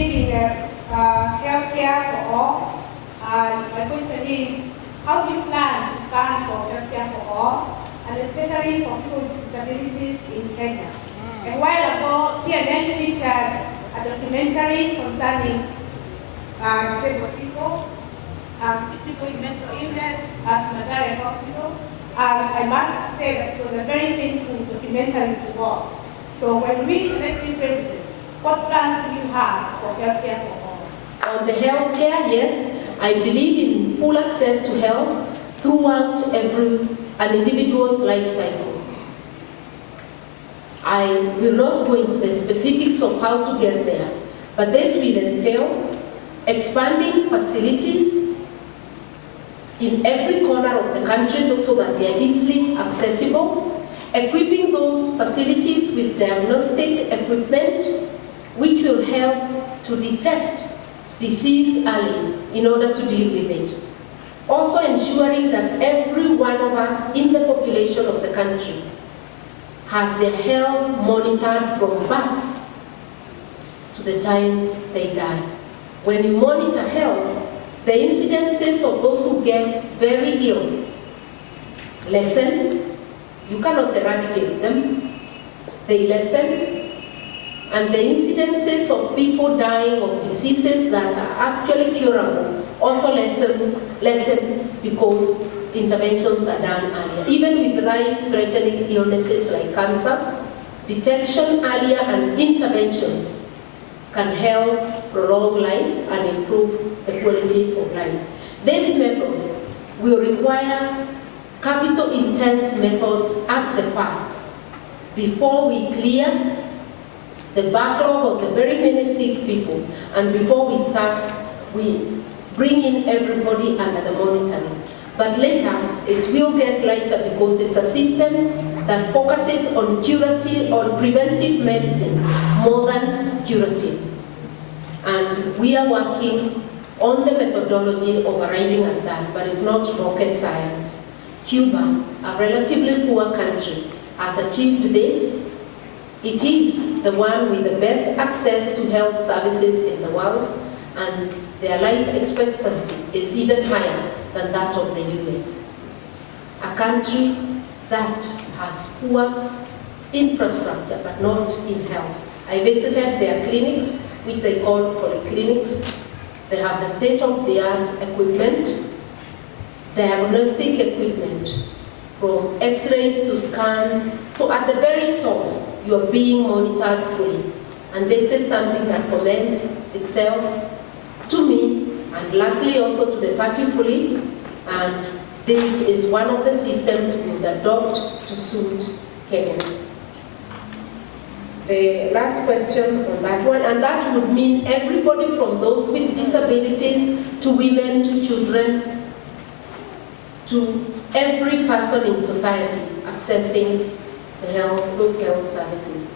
believe in healthcare for all. And my question is, how do you plan to stand for healthcare for all, and especially for people with disabilities in Kenya? A while ago, CNN featured a documentary concerning disabled people, people with mental illness at Mathare Hospital. I must say that it was a very painful documentary to watch. So when we elect you president, what plans do you have for healthcare for all? On the healthcare, yes, I believe in full access to health throughout an individual's life cycle. I will not go into the specifics of how to get there, but this will entail expanding facilities in every corner of the country so that they are easily accessible, equipping those facilities with diagnostic equipment which will help to detect disease early in order to deal with it. Also ensuring that every one of us in the population of the country has their health monitored from birth to the time they die. When you monitor health, the incidences of those who get very ill lessen. You cannot eradicate them. They lessen. And the incidences of people dying of diseases that are actually curable also lessen because interventions are done earlier. Even with life-threatening illnesses like cancer, detection earlier and interventions can help prolong life and improve the quality of life. This method will require capital-intense methods at the first before we clear the backlog of the very many sick people, and before we bring in everybody under the monitoring. But later, it will get lighter because it's a system that focuses on preventive medicine more than curative. And we are working on the methodology of arriving at that, but it's not rocket science. Cuba, a relatively poor country, has achieved this. It is the one with the best access to health services in the world, and their life expectancy is even higher than that of the US. A country that has poor infrastructure, but not in health. I visited their clinics, which they call polyclinics. They have the state-of-the-art equipment, diagnostic equipment, from x-rays to scans. So at the very source, you are being monitored fully. And this is something that commends itself to me, and luckily also to the party fully. And this is one of the systems we would adopt to suit Kenyans. The last question on that one, and that would mean everybody from those with disabilities to women to children to every person in society accessing those health services.